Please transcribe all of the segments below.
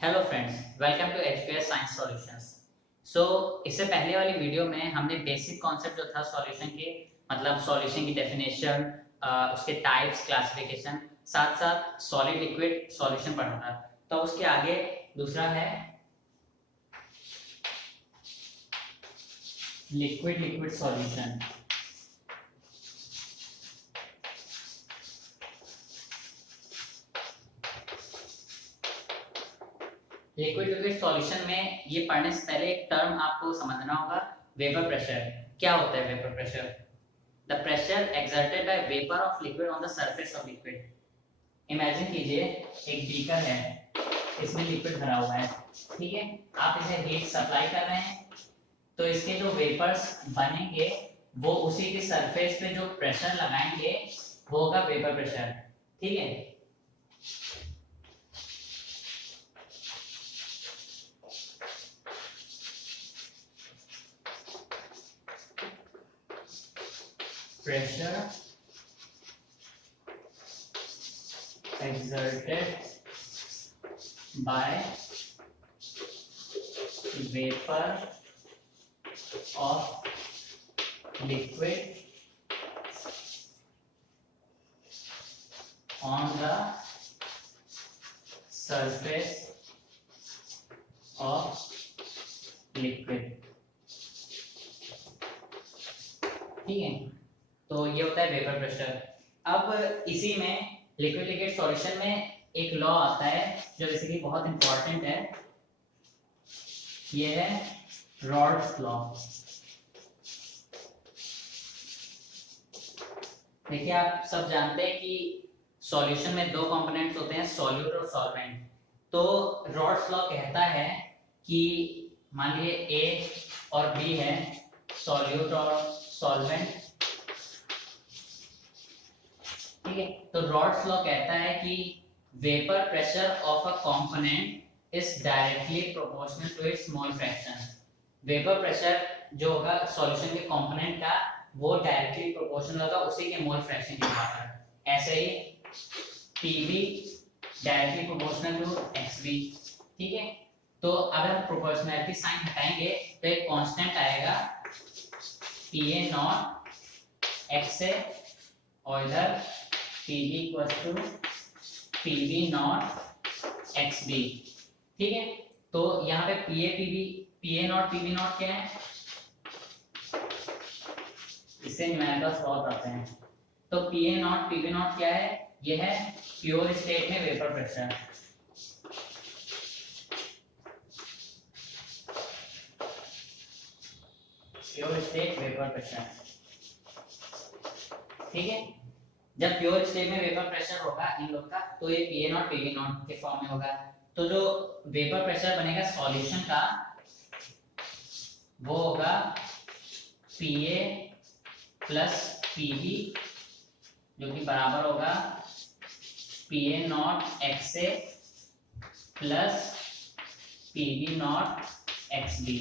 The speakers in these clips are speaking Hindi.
Hello friends, welcome to HPS science solutions. इससे पहले वाली वीडियो में हमने बेसिक कॉन्सेप्ट जो था सॉल्यूशन के, मतलब सॉल्यूशन की डेफिनेशन, उसके टाइप्स, क्लासिफिकेशन, साथ साथ सॉलिड लिक्विड सॉल्यूशन पढ़ा था। तो उसके आगे दूसरा है liquid liquid solution. Liquid liquid solution में ये पढ़ने से पहले एक टर्म आपको समझना होगा, वेपर प्रेशर। क्या होता है vapour pressure? The pressure exerted by vapour of liquid on the surface of liquid. Imagine कीजिए एक बीकर है, इसमें लिक्विड भरा हुआ है, ठीक है। आप इसे हीट सप्लाई कर रहे हैं, तो इसके जो वेपर्स बनेंगे वो उसी के सरफेस पे जो प्रेशर लगाएंगे वो होगा वेपर प्रेशर, ठीक है। Pressure exerted by vapor of liquid on the surface of liquid, ठीक है। तो ये होता है वेपर प्रेशर। अब इसी में लिक्विड लिक्विड सॉल्यूशन में एक लॉ आता है जो बेसिकली बहुत इंपॉर्टेंट है, ये है रॉड्स लॉ। देखिए, आप सब जानते हैं कि सॉल्यूशन में दो कंपोनेंट्स होते हैं, सॉल्यूट और सॉल्वेंट। तो रॉड्स लॉ कहता है कि मान लीजिए ए और बी है, सॉल्यूट और सॉल्वेंट, ठीक है। तो रॉड्स लॉ कहता है कि vapour pressure of a component is directly proportional to its mole fraction. Vapour pressure जो होगा सॉल्यूशन के कंपोनेंट का, वो डायरेक्टली प्रोपोर्शनल होगा उसी के मोल फ्रैक्शन के बराबर। ऐसे ही PV directly proportional to XV, ठीक है। तो अगर प्रोपोर्शनैलिटी साइन हटाएंगे तो एक कांस्टेंट आएगा पीए नॉट एक्स से, और इधर PV equal to PV not XB, ठीक है। तो यहाँ पे PA PV, PA not PV not क्या है, इससे न्यूमेरिकल्स बहुत आते हैं। तो पीए नॉट पीवी नॉट क्या है, ये है प्योर स्टेट में vapour pressure. Pure state vapour pressure, ठीक है। जब प्योर स्टेट में वेपर प्रेशर होगा इन लोग का, तो ये पीए नॉट पीवी नॉट के फॉर्म में होगा। तो जो वेपर प्रेशर बनेगा सॉल्यूशन का, वो होगा पीए प्लस पीवी, जो कि बराबर होगा PA not X A plus PV not X B,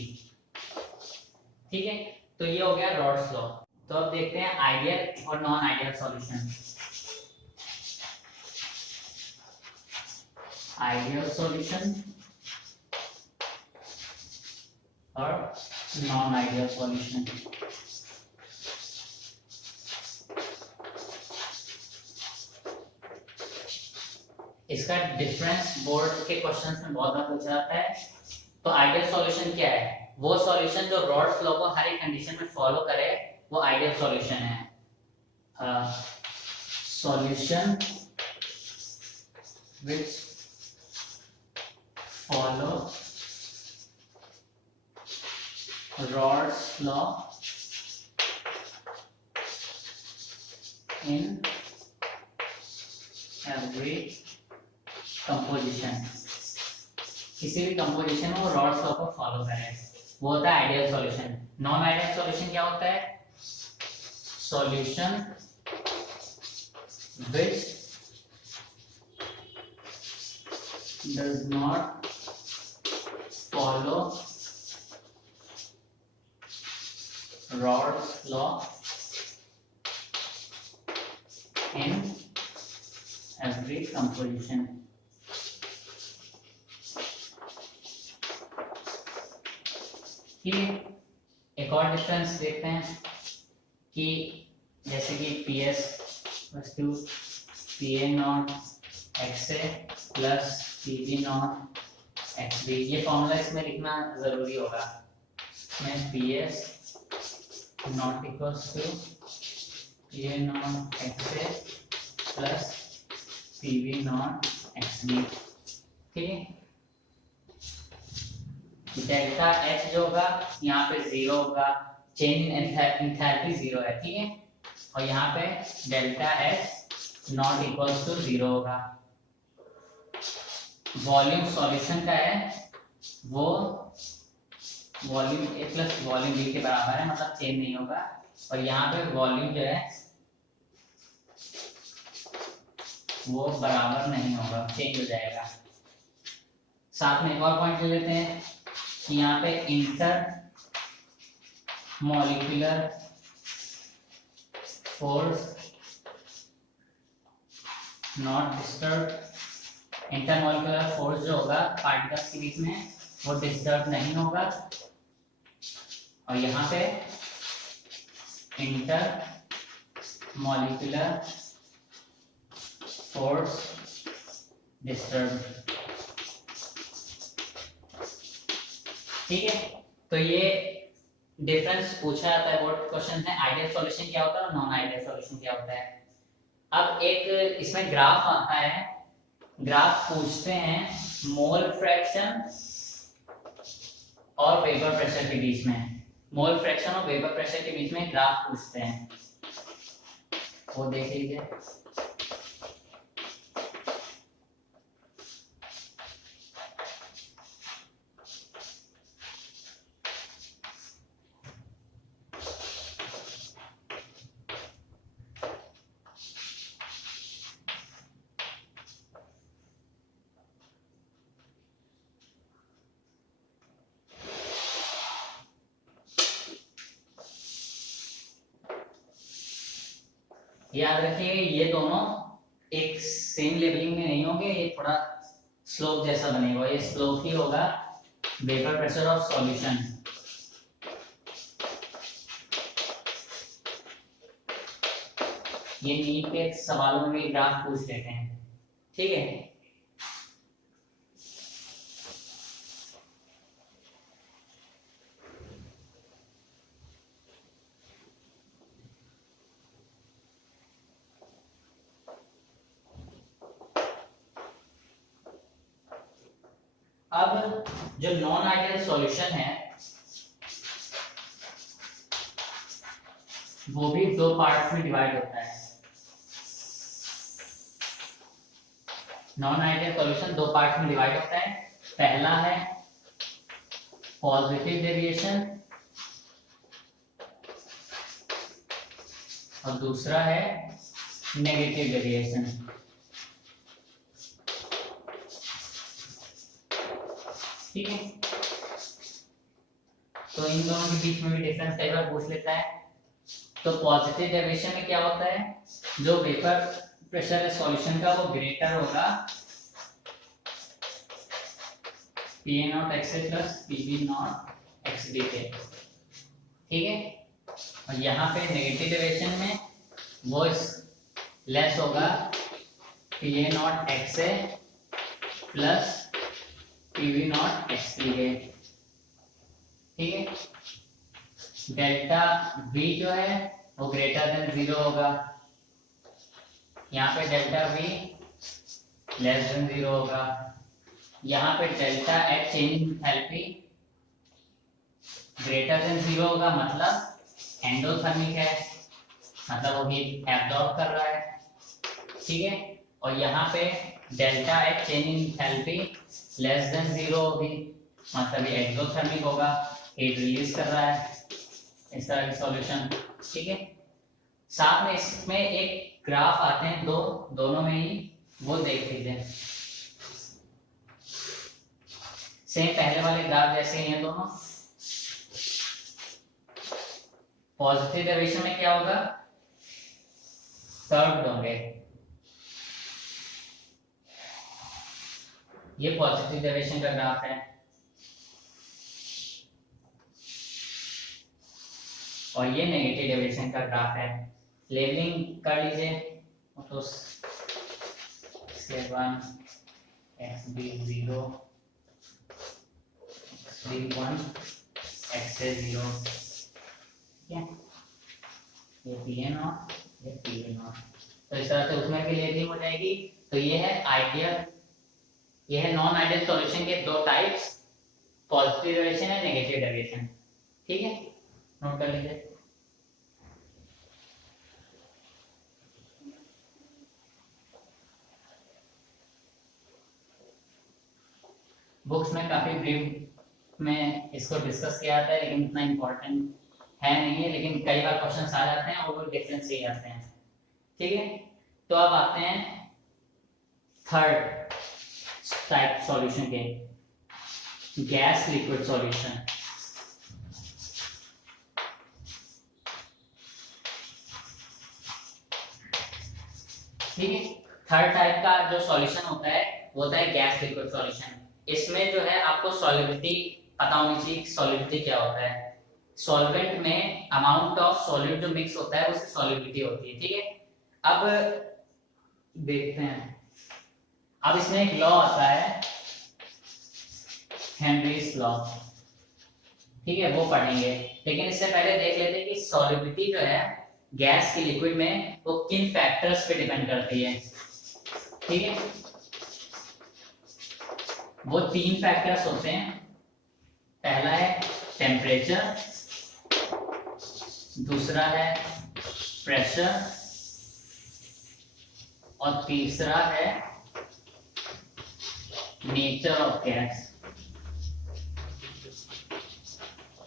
ठीक है। तो ये हो गया रॉड्स लॉ। तो अब देखते हैं आइडियल और non ideal solution. Ideal solution और नॉन आइडियल सॉल्यूशन। इसका डिफरेंस बोर्ड के क्वेश्चंस में बहुत बार पूछा जाता है। तो आइडियल सॉल्यूशन क्या है? वो सॉल्यूशन जो रॉड्स लॉ को हर एक कंडीशन में फॉलो करे, वो आइडियल सॉल्यूशन है। Solution which follow Rod's law in every composition। किसी भी कंपोजिशन में वो रॉड्स लॉ को फॉलो करे, वो होता है ideal solution. Non ideal solution क्या होता है? Solution which does not follow Rod's law in every composition। ठीक है, एक और डिफरेंस देखते हैं कि जैसे कि P S to P A naught X A plus P B naught X B, ये फॉर्मूला इसमें लिखना जरूरी होगा। इसमें P S naught equals to P A naught X A plus P B naught X B. ठीक है, डेल्टा एच जो होगा यहाँ पे जीरो होगा, चेंज इन एंथैल्पी जीरो है। ठीक है, और यहाँ पे delta H naught equals to zero होगा। वॉल्यूम सॉल्यूशन का है वो volume A plus volume B के बराबर है, मतलब चेंज नहीं होगा। और यहाँ पे वॉल्यूम जो है वो बराबर नहीं होगा, चेंज हो जाएगा। साथ में एक और पॉइंट ले लेते हैं कि यहाँ पे inter molecular force not disturb, inter molecular force जो होगा पार्टिकल्स के बीच में वो डिस्टर्ब नहीं होगा। और यहाँ पे इंटर मॉलिक्यूलर फोर्स डिस्टर्ब। ठीक है, तो ये डिफरेंस पूछा जाता है बोर्ड क्वेश्चन में, आइडियल सॉल्यूशन क्या होता है और नॉन आइडियल सॉल्यूशन क्या होता है। अब एक इसमें ग्राफ आता है, ग्राफ पूछते हैं मोल फ्रैक्शन और वेपर प्रेशर के बीच में, मोल फ्रैक्शन और वेपर प्रेशर के बीच में ग्राफ पूछते हैं, वो देख लीजिए। याद रखिए ये दोनों एक सेम लेवलिंग में नहीं होंगे, ये थोड़ा स्लोप जैसा बनेगा, ये स्लोप ही होगा वेपर प्रेशर ऑफ सॉल्यूशन। ये नीट के सवालों में ग्राफ पूछ लेते हैं। ठीक है, अब जो नॉन आइडियल सॉल्यूशन है वो भी दो पार्ट्स में डिवाइड होता है। नॉन आइडियल सॉल्यूशन दो पार्ट्स में डिवाइड होता है, पहला है पॉजिटिव डेविएशन और दूसरा है नेगेटिव डेविएशन। ठीक है, तो इन दोनों के बीच में भी डिफरेंस कई बार पूछ लेता है। तो पॉजिटिव डेविएशन में क्या होता है, जो वेपर प्रेशर है सॉल्यूशन का वो ग्रेटर होगा P A naught X A plus P B naught X B के। ठीक है, और यहाँ पे नेगेटिव डेविएशन में वो लेस होगा P A naught X A plus P B naught X B के। ठीक है, डेल्टा V जो है वो ग्रेटर देन जीरो होगा, यहाँ पे delta V less than zero होगा, यहाँ पे delta H change enthalpy greater than zero होगा, मतलब एंडोथर्मिक है, मतलब वो हीट एब्जॉर्ब कर रहा है। ठीक है, और यहाँ पे delta H change enthalpy less than zero होगी, मतलब ये एक्सोथर्मिक होगा, हीट रिलीज कर रहा है, इस तरह की सॉल्यूशन। ठीक है, साथ में इसमें एक ग्राफ आते हैं दो, दोनों में ही वो देख लीजिए, सेम पहले वाले ग्राफ जैसे ही हैं दोनों। पॉजिटिव डेविएशन में क्या होगा, कर्व्ड होंगे, ये पॉजिटिव डेविएशन का ग्राफ है। और ये नेगेटिव डेविएशन का ग्राफ है। लेबलिंग कर लीजिए तो x1 x0 x1 x0, ठीक है, ये Pn और ये Pn और, तो इस तरह से उसमें भी लेबलिंग हो जाएगी। तो ये है आइडियल, ये है नॉन आइडियल सॉल्यूशन के दो टाइप्स, पॉजिटिव डेविएशन है, नेगेटिव डेविएशन, ठीक है, नोट कर लीजिए। बुक्स में काफी ब्रीफ में इसको डिस्कस किया जाता है, लेकिन इतना इम्पोर्टेंट है नहीं है, लेकिन कई बार क्वेश्चन आ जाते हैं और वो डिफरेंस ही आते हैं, ठीक है। तो अब आते हैं थर्ड टाइप सॉल्यूशन के, गैस लिक्विड सॉल्यूशन। ठीक है, थर्ड टाइप का जो सॉल्यूशन होता है वो होता है गैस लिक्विड सॉल्यूशन। इसमें जो है आपको सॉल्युबिलिटी पता होनी चाहिए, सॉल्युबिलिटी क्या होता है। सॉल्वेंट में अमाउंट ऑफ सॉल्यूट जो मिक्स होता है उसकी सॉल्युबिलिटी होती है, ठीक है। अब देखते हैं, अब इसमें एक लॉ आता है हेनरीज लॉ, ठीक है, वो पढ़ेंगे। लेकिन इससे पहले देख लेते हैं कि सॉल्युबिलिटी जो है गैस की लिक्विड में वो किन फैक्टर्स पे डिपेंड करती है, ठीक है। वो तीन फैक्टर्स होते हैं, पहला है टेम्परेचर, दूसरा है प्रेशर और तीसरा है नेचर ऑफ गैस,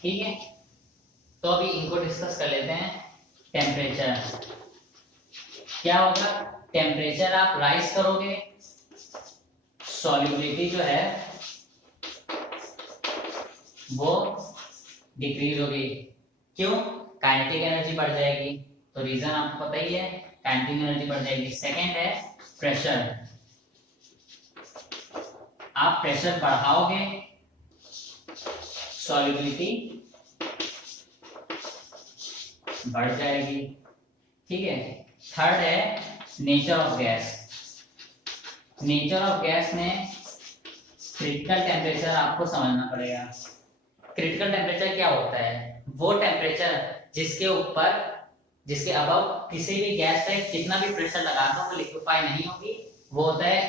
ठीक है। तो अभी इनको डिस्कस कर लेते हैं। टेम्परेचर क्या होगा, टेम्परेचर आप राइज करोगे, सॉल्युबिलिटी जो है वो डिक्रीज होगी, क्यों, काइनेटिक एनर्जी बढ़ जाएगी, तो रीजन आपको पता ही है, काइनेटिक एनर्जी बढ़ जाएगी। सेकंड है प्रेशर, आप प्रेशर बढ़ाओगे, सॉल्युबिलिटी बढ़ जाएगी, ठीक है। थर्ड है nature of gas. Nature of gas में क्रिटिकल टेम्परेचर आपको समझना पड़ेगा। क्रिटिकल टेम्परेचर क्या होता है, वो टेम्परेचर जिसके ऊपर, जिसके अबव किसी भी गैस पे कितना भी प्रेशर लगा दो वो लिक्विफाई नहीं होगी, वो होता है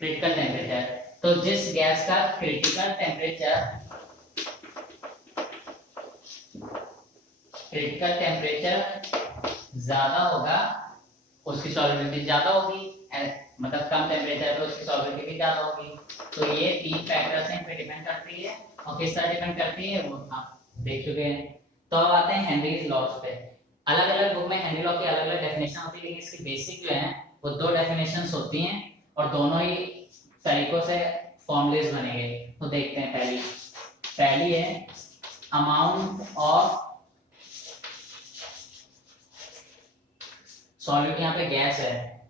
क्रिटिकल टेम्परेचर। तो जिस गैस का क्रिटिकल टेम्परेचर ज्यादा होगा उसकी सॉल्युबिलिटी ज्यादा होगी, मतलब कम टेम्परेचर पे उसकी सॉल्युबिलिटी भी ज्यादा होगी। तो ये तीन फैक्टर्स हैं, पे डिपेंड करती है, और किस तरह डिपेंड करती है वो आप देख चुके हैं। तो अब आते हैं हेनरीज लॉज पे। अलग अलग बुक में हेनरी लॉ की अलग अलग डेफिनेशन होती है, लेकिन इसकी बेसिक जो है वो दो डेफिनेशंस होती हैं और दोनों ही तरीकों से फॉर्मूलेस बनेंगे। तो देखते हैं, पहली है अमाउंट ऑफ सॉल्यूट, यहाँ पे गैस है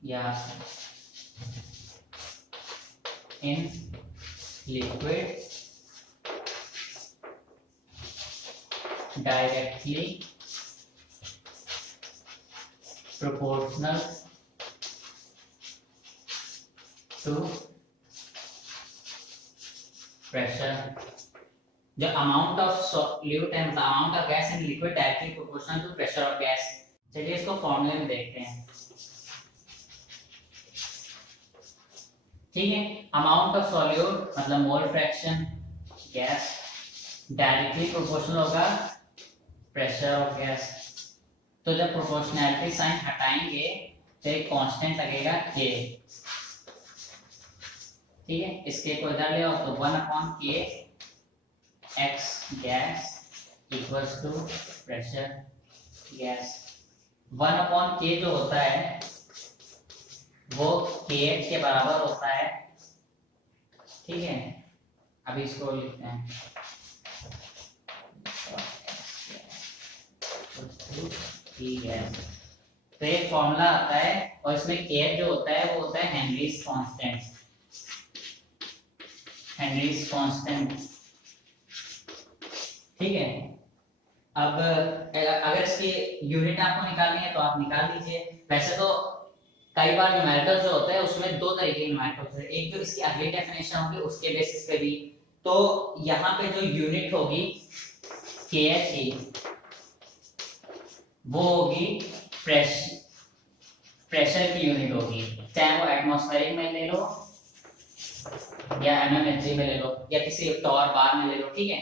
या in liquid directly proportional to pressure. The amount of solute and the amount of gas in liquid directly proportional to pressure of gas। चलिए इसको फॉर्मूले में देखते हैं, ठीक है। अमाउंट ऑफ सॉल्यूट मतलब mole fraction gas directly proportional होगा प्रेशर ऑफ गैस। तो जब प्रोपोर्शनैलिटी साइन हटाएंगे तो एक कांस्टेंट लगेगा k, ठीक है। इसके को इधर ले आओ तो 1/k x gas equals to pressure gas. 1/k जो होता है वो kh के बराबर होता है, ठीक है। अभी इसको लिखते हैं, तो एक फॉर्मूला आता है और इसमें kh जो होता है वो होता है हेनरीज कांस्टेंट, हेनरीज कांस्टेंट, ठीक है। अब अगर इसकी यूनिट आपको निकालनी है तो आप निकाल लीजिए। वैसे तो कई बार न्यूमेरिकल जो होता है उसमें दो तरीके के न्यूमेरिकल होते हैं, एक जो इसकी अगली डेफिनेशन होगी उसके बेसिस पे भी। तो यहाँ पे जो यूनिट होगी KH की वो होगी प्रेशर की यूनिट होगी, चाहे वो एटमॉस्फेरिक में ले लो या MMHg में ले लो या किसी टॉर बार में ले लो, ठीक है।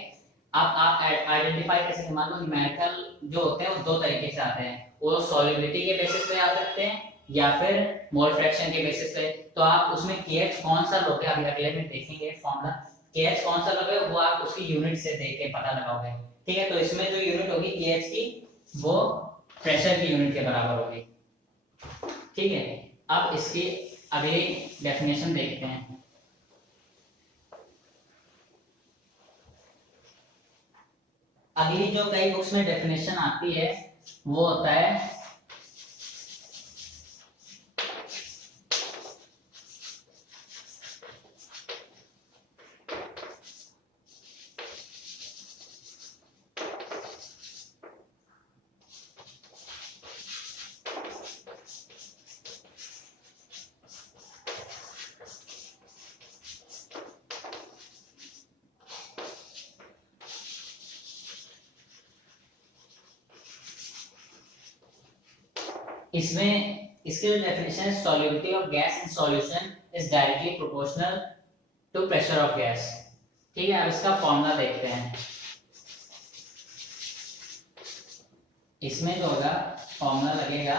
अब आप आइडेंटिफाई कैसे, मान लो न्यूमेरिकल जो होते हैं वो दो तरीके से आते हैं, वो सॉल्युबिलिटी के बेसिस पे आ सकते हैं या फिर मोल फ्रैक्शन के बेसिस पे। तो आप उसमें KH कौन सा लोगे, अभी अगले में देखेंगे फॉर्मूला, KH कौन सा लोगे वो आप उसकी यूनिट से देख के पता लगाओगे, ठीक है। तो इसमें जो यूनिट होगी KH की वो प्रेशर की यूनिट के बराबर होगी, ठीक है। अब इसकी अगली डेफिनेशन देखते हैं। अगली जो कई बुक्स में डेफिनेशन आती है वो होता है इसमें इसके जो डेफिनेशन है, solubility of gas in solution is directly proportional to pressure of gas, ठीक है। अब इसका फॉर्मूला देखते हैं। इसमें जो होगा फॉर्मूला लगेगा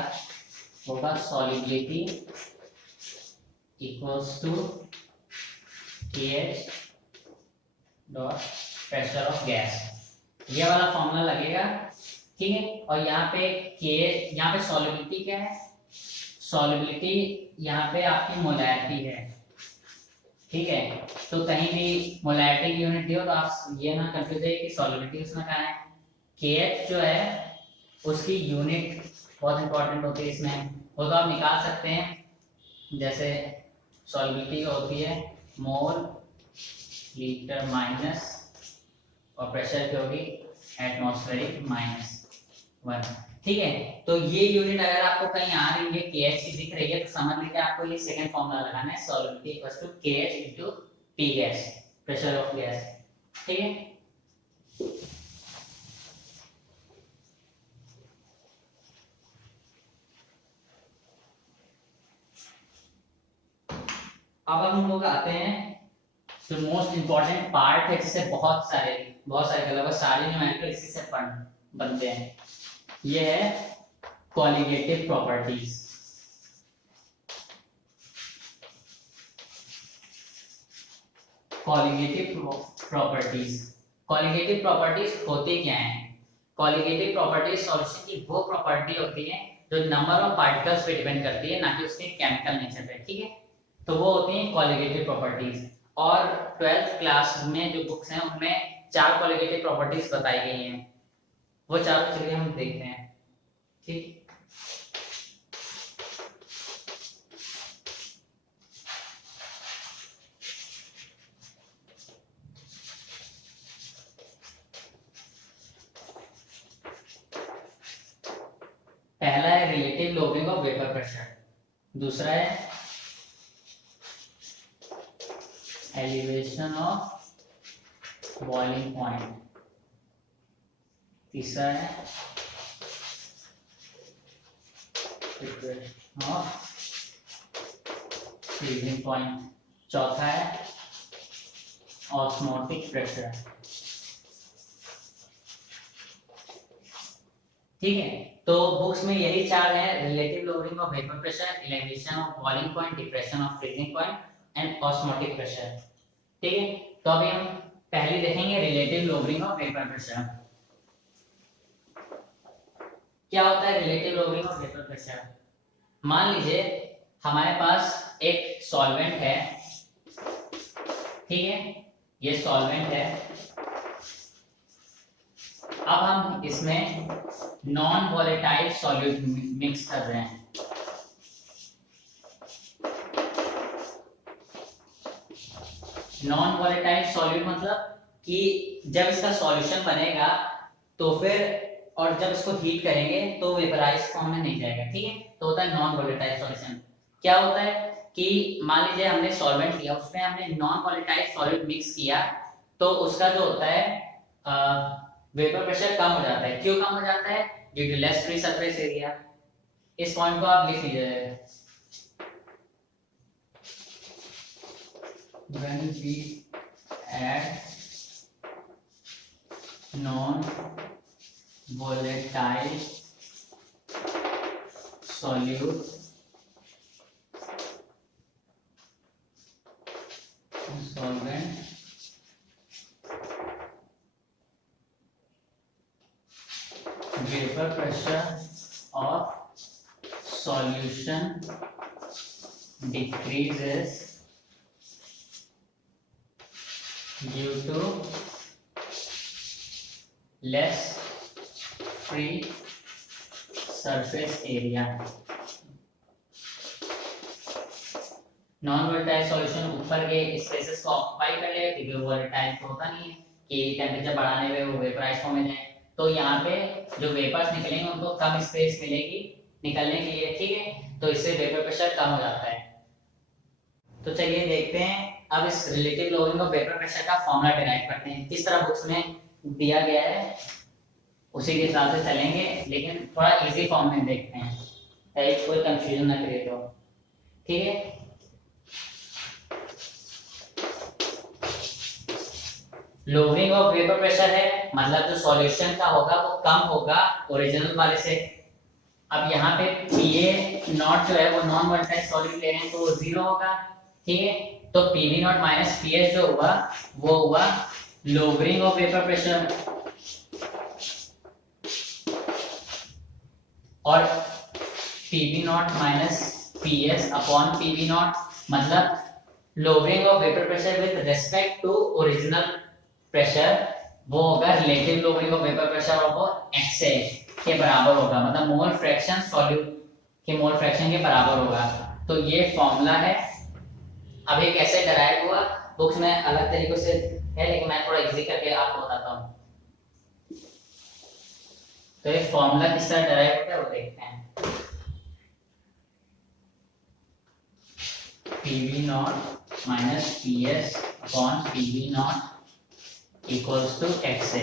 होगा solubility equals to KH dot pressure of gas, ये वाला फॉर्मूला लगेगा, ठीक है। और यहाँ पे यहाँ पे सॉल्युबिलिटी क्या है, सॉल्युबिलिटी यहाँ पे आपकी मोलैरिटी है, ठीक है। तो कहीं भी मोलैरिटी की यूनिट दियो तो आप ये ना कंफ्यूज है कि सॉल्युबिलिटी उसमें कहाँ है। KH जो है उसकी यूनिट बहुत इंपॉर्टेंट होती है इसमें, वो तो आप निकाल सकते हैं, जैसे सॉल्युबिलिटी होती है मोल लीटर माइनस और प्रेशर की होगी एटमॉस्फेरिक -1, ठीक है। तो ये यूनिट अगर आपको कहीं आ रही है KH की दिख रही है तो समझ लीजिए आपको ये सेकंड फॉर्मूला लगाना है, solubility equals to KH into P gas, pressure of gas, ठीक है। अब हम लोग आते हैं जो मोस्ट इंपॉर्टेंट पार्ट है, जिससे बहुत सारे लगभग सारे न्यूमेरिकल इसी से बनते हैं, ये है कॉलिगेटिव प्रॉपर्टीज। कॉलिगेटिव प्रॉपर्टीज होती क्या हैं? कॉलिगेटिव प्रॉपर्टीज सॉल्यूशन की वो प्रॉपर्टी होती है जो नंबर ऑफ पार्टिकल्स पे डिपेंड करती है, ना कि उसके केमिकल नेचर पे, ठीक है। तो वो होती हैं कॉलिगेटिव प्रॉपर्टीज। और 12th क्लास में जो बुक्स हैं उनमें 4 कॉलिगेटिव प्रॉपर्टीज बताई गई हैं, वो चारों चलिए हम देखते हैं, ठीक। पहला है relative lowering of vapour pressure, दूसरा है एलिवेशन ऑफ बॉइलिंग पॉइंट, तीसरा है ऑफ फ्रीजिंग पॉइंट, चौथा है ऑस्मोटिक प्रेशर, ठीक है। तो बुक्स में यही 4 है, relative lowering of vapour pressure, elevation of boiling point, depression of freezing point and osmotic pressure, ठीक है। तो अभी हम पहले देखेंगे relative lowering of vapour pressure. क्या होता है relative lowering of vapour pressure? मान लीजिए हमारे पास एक सॉल्वेंट है, ठीक है, ये सॉल्वेंट है। अब हम इसमें नॉन वोलेटाइल सॉल्यूट मिक्स कर रहे हैं, नॉन वोलेटाइल सॉल्यूट मतलब कि जब इसका सॉल्यूशन बनेगा तो फिर और जब इसको हीट करेंगे तो वेपराइज फॉर्म में नहीं जाएगा, ठीक है। तो होता है नॉन वोलेटाइल सॉल्यूशन। क्या होता है कि मान लीजिए हमने सॉल्वेंट लिया, उसमें हमने नॉन वोलेटाइल सॉलिड मिक्स किया, तो उसका जो होता है वेपर प्रेशर कम हो जाता है। क्यों कम हो जाता है? Due to less free surface area. इस पॉइंट को आप लिख लीजिए। When we add non-volatile solute solvent, vapor pressure of solution decreases due to less free surface area. Non volatile solution ऊपर के स्पेसेस को ऑक्युपाई कर लेगा, क्योंकि वोलेटाइल तो होता नहीं है कि टेम्परेचर बढ़ाने पे वो वेपराइज फॉर्म में जाए। तो यहाँ पे जो वेपर्स निकलेंगे उनको कम स्पेस मिलेगी निकलने के लिए, ठीक है। तो इससे वेपर प्रेशर कम हो जाता है। तो चलिए देखते हैं अब इस रिलेटिव लोइंग ऑफ वेपर प्रेशर का फॉर्मूला डिराइव करते हैं। किस तरह बुक्स में दिया गया है उसी के हिसाब से चलेंगे, लेकिन थोड़ा इजी फॉर्म में देखते हैं ताकि कोई कंफ्यूजन ना क्रिएट हो, ठीक है। लोअरिंग ऑफ वेपर प्रेशर है, मतलब जो सॉल्यूशन का होगा वो कम होगा ओरिजिनल वाले से। अब यहाँ पे PA नॉट जो है वो नॉन वोलेटाइल सॉलिड ले रहे हैं तो वो 0 होगा, ठीक है। तो PV नॉट माइनस PS जो हुआ वो हुआ लोअरिंग ऑफ वेपर प्रेशर, और PV not minus PS upon PV not मतलब lowering of vapour pressure with respect to original pressure, वो होगा relative lowering of vapour pressure, और वो XA के बराबर होगा, मतलब मोल फ्रैक्शन सॉल्यूट के मोल फ्रैक्शन के बराबर होगा। तो ये फॉर्मूला है। अब ये कैसे डराइव हुआ बुक्स में अलग तरीकों से है, लेकिन मैं थोड़ा इजी करके आपको बताता हूँ। तो ये फॉर्मूला किस तरह डराइव होता है वो देखते हैं। PV not minus PS upon PV naught equals to XA,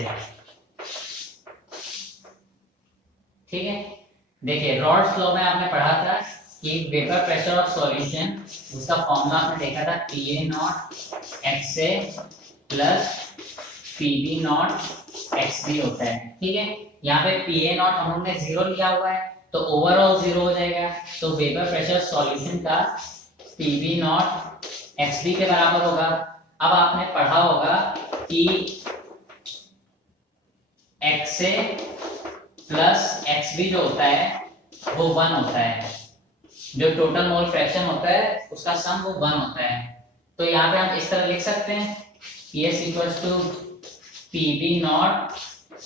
ठीक है। देखिए रॉल्स लॉ में आपने पढ़ा था कि वेपर प्रेशर ऑफ सॉल्यूशन, उसका फॉर्मूला आपने देखा था PA not XA plus PB not XB होता है, ठीक है। यहाँ पे PA नॉट हम लोगों ने 0 लिया हुआ है तो ओवरऑल 0 हो जाएगा। तो वेपर प्रेशर सॉल्यूशन का PB नॉट XB के बराबर होगा। अब आपने पढ़ा होगा कि XA प्लस XB जो होता है वो 1 होता है, जो टोटल मोल फ्रैक्शन होता है उसका सम वो 1 होता है। तो यहाँ पे हम इस तरह लिख सकते हैं PS equals to PB naught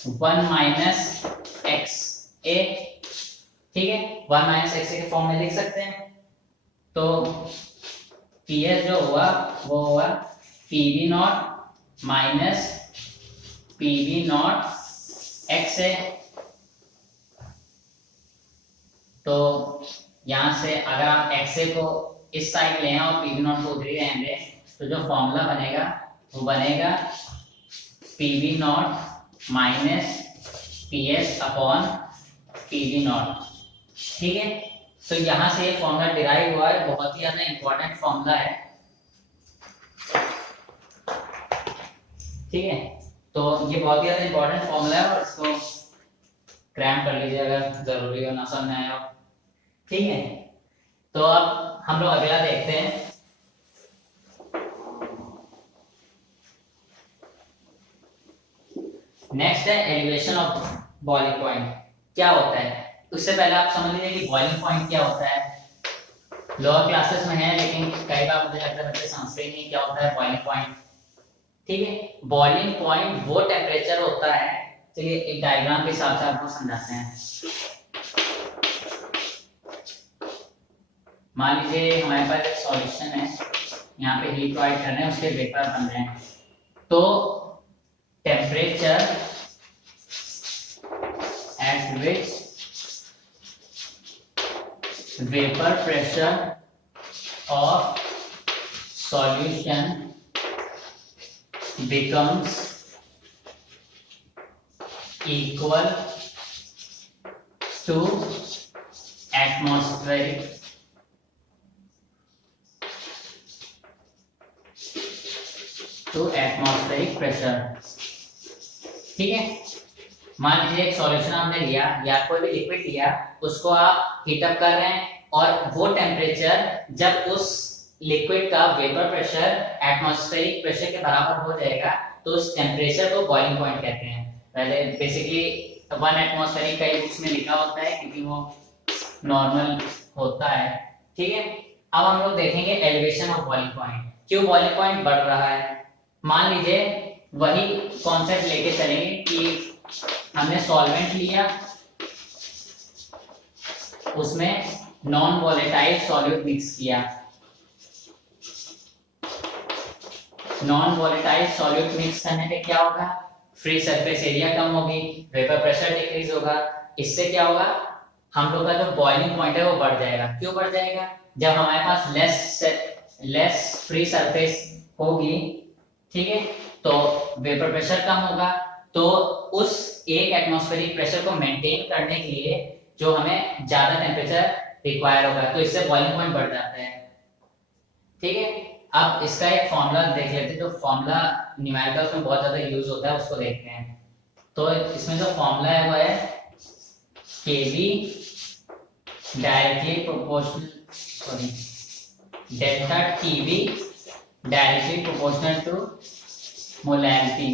1 minus XA, ठीक है। 1 माइनस XA के फॉर्म में लिख सकते हैं। तो PS जो हुआ वो हुआ PB not minus PB not XA। तो यहाँ से अगर आप XA को इस साइड ले और PB नॉट को उधर ही रहने दें, तो जो फॉर्मूला बनेगा वो बनेगा PB not minus PS upon PB not, ठीक है। तो यहाँ से ये फॉर्मूला डिराइव हुआ है, बहुत ही ज्यादा इंपॉर्टेंट फॉर्मूला है, ठीक है। तो ये बहुत ही ज्यादा इंपॉर्टेंट फॉर्मूला है और इसको क्रैम कर लीजिए अगर जरूरी हो, ना समझ आया हो, ठीक है। तो अब हम लोग अगला देखते हैं। नेक्स्ट है एलिवेशन ऑफ बॉइलिंग पॉइंट। क्या होता है उससे पहले आप समझ लीजिए कि बॉइलिंग पॉइंट क्या होता है। लोअर क्लासेस में है लेकिन कई बार मुझे लगता है बच्चे समझते ही नहीं क्या होता है बॉइलिंग पॉइंट, ठीक है। बॉइलिंग पॉइंट वो टेम्परेचर होता है, चलिए एक डायग्राम के हिसाब से आपको समझाते हैं। मान लीजिए हमारे पास एक सॉल्यूशन है, यहाँ पे हीट प्रोवाइड कर रहे हैं, उसके वेपर बन रहे हैं। तो temperature which vapor pressure of solution becomes equal to atmospheric pressure. ठीक है, मान लीजिए एक सॉल्यूशन आपने लिया या कोई भी लिक्विड लिया, उसको आप हीट अप कर रहे हैं और वो टेम्परेचर जब उस लिक्विड का वेपर प्रेशर एटमॉस्फेरिक प्रेशर के बराबर हो जाएगा तो उस टेम्परेचर को बॉइलिंग पॉइंट कहते हैं। पहले बेसिकली 1 एटमॉस्फेरिक कई बुक्स में लिखा होता है क्योंकि वो नॉर्मल होता है। ठीक है, अब हम लोग देखेंगे एलिवेशन ऑफ बॉइलिंग पॉइंट, क्यों बॉइलिंग पॉइंट बढ़ रहा है। मान लीजिए वही कॉन्सेप्ट लेके चलेंगे कि हमने सॉल्वेंट लिया, उसमें नॉन वोलेटाइल सॉल्यूट मिक्स किया, नॉन वोलेटाइल सॉल्यूट मिक्स करने पे क्या होगा, फ्री सरफेस एरिया कम होगी, वेपर प्रेशर डिक्रीज होगा। इससे क्या होगा, हम लोग का जो बॉइलिंग पॉइंट है वो बढ़ जाएगा। क्यों बढ़ जाएगा, जब हमारे पास लेस फ्री सरफेस होगी, ठीक है, तो वेपर प्रेशर कम होगा, तो उस एक एटमॉस्फेरिक प्रेशर को मेंटेन करने के लिए जो हमें ज्यादा टेम्परेचर रिक्वायर होगा, तो इससे बॉइलिंग पॉइंट बढ़ जाता है। ठीक है, अब इसका एक फॉर्मूला देख लेते हैं, जो फॉर्मूला न्यूमेरिकल्स में बहुत ज्यादा यूज होता है, उसको देखते हैं। तो इसमें जो फॉर्मूला है वो है Kb directly proportional delta Tb directly proportional to molarity.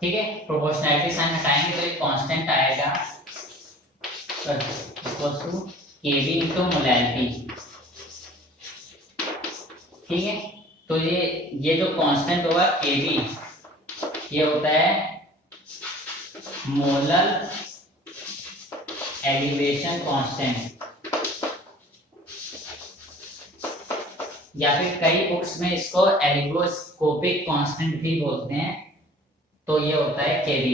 ठीक है, प्रोपोर्शनैलिटी साइन हटाएंगे तो एक कांस्टेंट आएगा equal to Kb into molarity. ठीक है, तो ये जो कांस्टेंट होगा Kb, ये होता है मोलर एलिवेशन कांस्टेंट, या फिर कई बुक्स में इसको एलिगोस्कोपिक कांस्टेंट भी बोलते हैं। तो ये होता है Kb।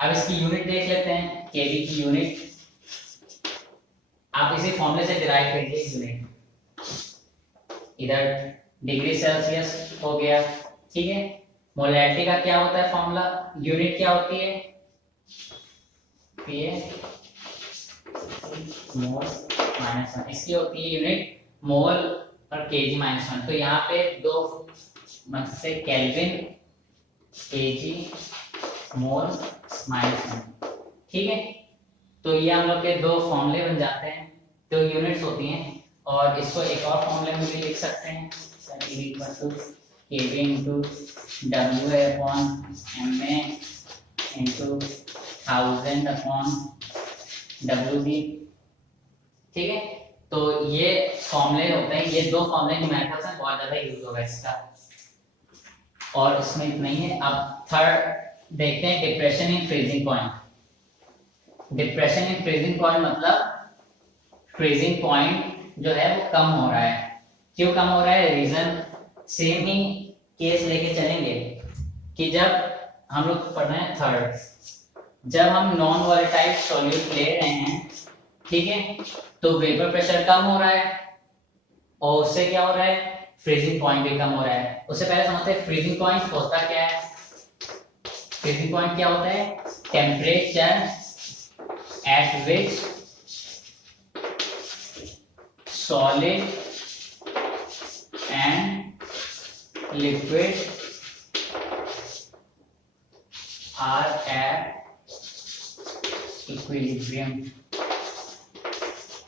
अब इसकी यूनिट देख लेते हैं, Kb की यूनिट आप इसी फॉर्मूले से डिराइव कीजिए। यूनिट इधर डिग्री सेल्सियस हो गया। ठीक है, मोलैरिटी का क्या होता है फॉर्मूला, यूनिट क्या होती है, मोल माइनस 1, इसकी होती है यूनिट मोल और केजी माइनस 1। तो यहाँ पे दो मतलब से केल्विन, केजी, मोल माइनस 1। ठीक है, तो ये हम लोग के दो फॉर्मूले बन जाते हैं, दो यूनिट्स होती हैं। और इसको एक और फॉर्मूले में भी लिख सकते हैं, Kb into WA upon MA into 1000 upon WB। ठीक है, तो ये फॉर्मूले होते हैं, ये दो फॉर्मूले न्यूमेरिकल्स में बहुत ज्यादा यूज होगा इसका। और इसमें इतना ही है। अब थर्ड देखते हैं, depression in freezing point. Depression in freezing point मतलब फ्रीजिंग पॉइंट जो है वो कम हो रहा है। क्यों कम हो रहा है, रीजन सेम ही केस लेके चलेंगे कि जब हम लोग पढ़ रहे हैं थर्ड, जब हम नॉन वोलेटाइल सॉल्यूट ले रहे हैं, ठीक है, तो वेपर प्रेशर कम हो रहा है और उससे क्या हो रहा है, फ्रीजिंग पॉइंट भी कम हो रहा है। उससे पहले समझते हैं फ्रीजिंग पॉइंट होता क्या है। फ्रीजिंग पॉइंट क्या होता है, temperature at which solid and liquid are at equilibrium.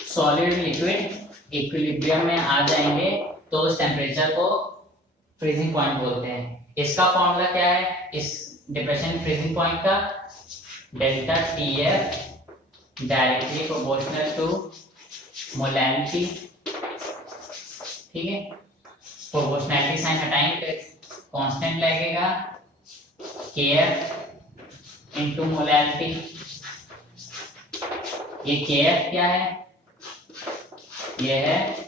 Solid liquid equilibrium में आ जाएंगे तो उस टेम्परेचर को फ्रीजिंग पॉइंट बोलते हैं। इसका फॉर्मूला क्या है, इस डिप्रेशन फ्रीजिंग पॉइंट का, delta TF directly proportional to molarity. ठीक है, प्रोपोर्शनैलिटी साइन हटाएंगे तो कांस्टेंट लगेगा KF इनटू मोलैरिटी। ये KF क्या है, ये है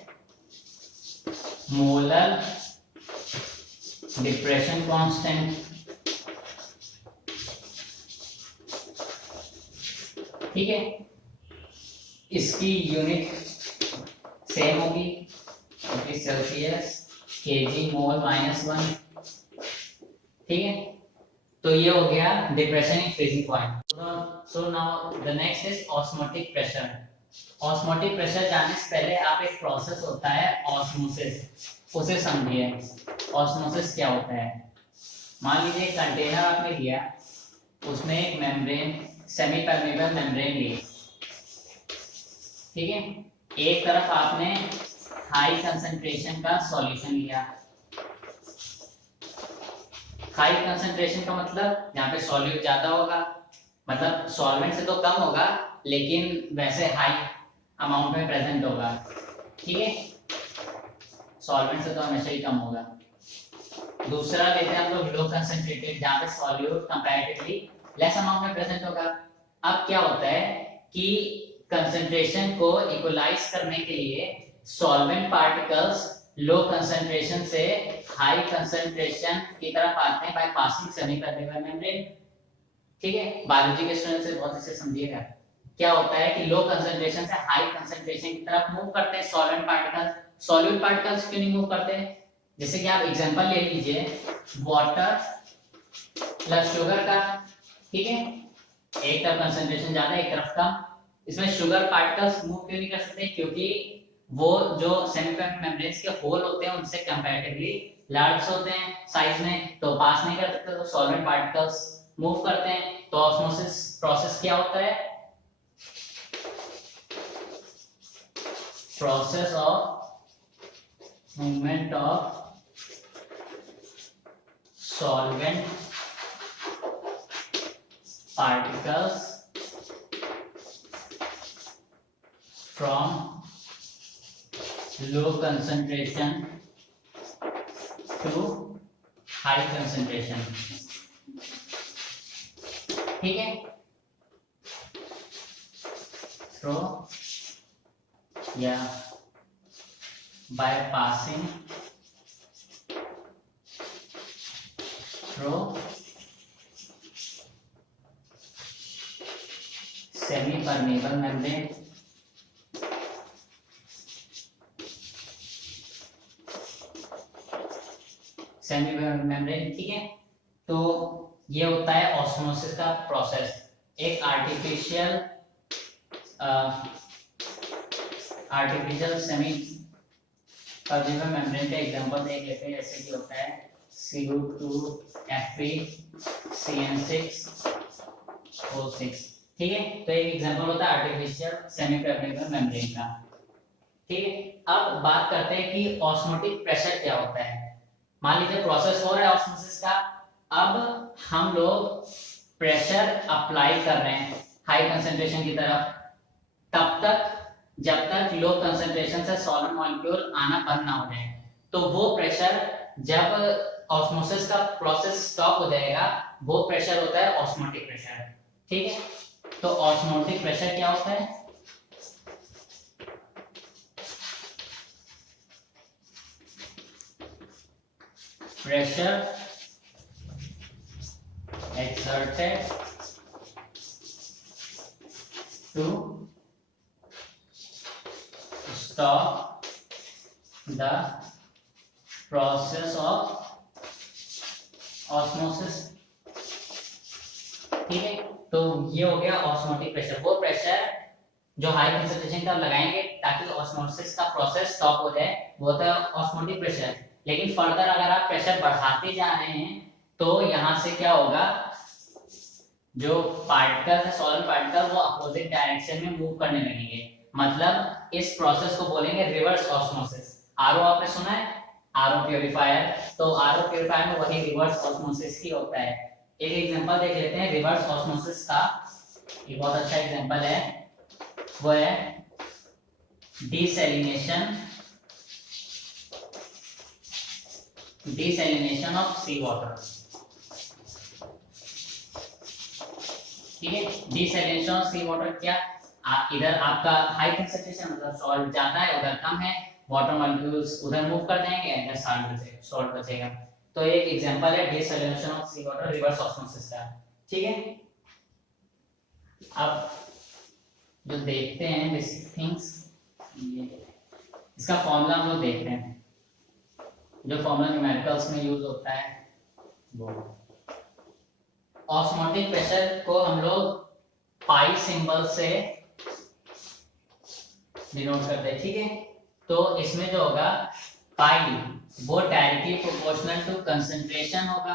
मोलर डिप्रेशन कांस्टेंट। ठीक है, इसकी यूनिट सेम होगी, सेल्सियस, केजी, मोल, -1, ठीक है। तो ये हो गया depression in freezing point. So now the next is osmotic pressure. Osmotic pressure जानने से पहले आप एक प्रोसेस होता है ऑस्मोसिस, उसे समझिए। ऑस्मोसिस क्या होता है? मान लीजिए एक कंटेनर आपने लिया, उसमें एक मेम्ब्रेन, सेमी परमेबल मेम्ब्रेन ली, ठीक है। एक तरफ आपने हाई कंसंट्रेशन का सॉल्यूशन लिया। हाई कंसंट्रेशन का मतलब यहाँ पे सॉल्यूट ज्यादा होगा, मतलब सॉल्वेंट से तो कम होगा लेकिन वैसे हाई अमाउंट में प्रेजेंट होगा, ठीक है। सॉल्वेंट से तो हमेशा ही कम होगा। दूसरा लेते हैं हम लोग लो कंसंट्रेटेड, जहाँ पे सॉल्यूट कंपैरेटिवली लेस अमाउंट में प्रेजेंट होगा। अब क्या होता है कि कंसंट्रेशन को इक्वलाइज करने के लिए सॉल्वेंट पार्टिकल्स लो कंसंट्रेशन से हाई कंसंट्रेशन की तरफ आते हैं by passing semi permeable membrane, ठीक है। बायोलॉजी के स्टूडेंट से बहुत अच्छे समझिएगा। क्या होता है कि लो कंसंट्रेशन से हाई कंसंट्रेशन की तरफ मूव करते हैं सॉल्वेंट पार्टिकल्स। सॉल्वेंट पार्टिकल्स क्यों नहीं मूव करते? जैसे कि आप एग्जांपल ले लीजिए वाटर प्लस शुगर का, ठीक है। एक तरफ कंसंट्रेशन ज्यादा, एक तरफ कम। इसमें शुगर पार्टिकल्स मूव क्यों नहीं कर सकते? क्योंकि वो जो सेमी परमेबल मेम्ब्रेन्स के होल होते हैं उनसे कंपैरेटिवली लार्ज होते हैं साइज में, तो पास नहीं कर सकते, तो सॉल्वेंट पार्टिकल्स मूव करते हैं। तो ऑस्मोसिस प्रोसेस क्या होता है? Process of movement of solvent particles from low concentration to high concentration, ठीक है। through या by passing through semi permeable membrane, semi permeable membrane, ठीक है। तो ये होता है ऑस्मोसिस का प्रोसेस। एक आर्टिफिशियल सेमी परमेबल मेम्ब्रेन का एग्जांपल देख लेते हैं, जैसे कि होता है Cu2Fe(CN6O6), ठीक है। तो एक एग्जांपल होता है आर्टिफिशियल सेमी परमेबल मेम्ब्रेन का, ठीक है। अब बात करते हैं कि ऑस्मोटिक प्रेशर क्या होता है। मान लीजिए प्रोसेस हो रहा है ऑस्मोसिस का, अब हम लोग प्रेशर अप्लाई कर रहे हैं हाई कंसंट्रेशन की तरफ, तब तक जब तक लो कंसंट्रेशन से सॉल्वेंट मॉलिक्यूल आना बंद ना हो जाए। तो वो प्रेशर जब ऑस्मोसिस का प्रोसेस स्टॉप हो जाएगा, वो प्रेशर होता है ऑस्मोटिक प्रेशर, ठीक है। तो ऑस्मोटिक प्रेशर क्या होता है? pressure exerted to stop the process of osmosis, ठीक है। तो ये हो गया ऑस्मोटिक प्रेशर। वो प्रेशर जो हाई कंसंट्रेशन का लगाएंगे ताकि ऑस्मोसिस का प्रोसेस स्टॉप हो जाए, वो होता है ऑस्मोटिक प्रेशर। लेकिन फर्दर अगर आप प्रेशर बढ़ाते जा रहे हैं तो यहाँ से क्या होगा, जो पार्टिकल्स है सॉल्वेंट पार्टिकल, वो अपोजिट डायरेक्शन में मूव करने लगेंगे। मतलब इस प्रोसेस को बोलेंगे रिवर्स ऑस्मोसिस। आरओ आपने सुना है, आरओ प्यूरिफायर, तो आरओ प्यूरिफायर में वही रिवर्स ऑस्मोसिस ही होता है। एक एग्जांपल देख लेते हैं रिवर्स ऑस्मोसिस का। एक बहुत अच्छा एग्जांपल है, वो है desalination of sea water, ठीक है। desalination of sea water क्या, इधर आपका हाई कंसंट्रेशन मतलब सॉल्ट ज्यादा है, उधर कम है, वाटर मॉलिक्यूल्स उधर मूव कर जाएंगे, इधर सॉल्ट बचेगा। तो एक एग्जांपल है desalination of sea water reverse osmosis का, ठीक है। अब जो देखते हैं बेसिक थिंग्स, इसका फॉर्मूला हम लोग देखते हैं, जो फॉर्मूला न्यूमेरिकल्स में यूज होता है वो। ऑस्मोटिक प्रेशर को हम लोग पाई सिंबल से डिनोट करते हैं, ठीक है। तो इसमें जो होगा पाई वो डायरेक्टली प्रोपोर्शनल टू कंसंट्रेशन होगा,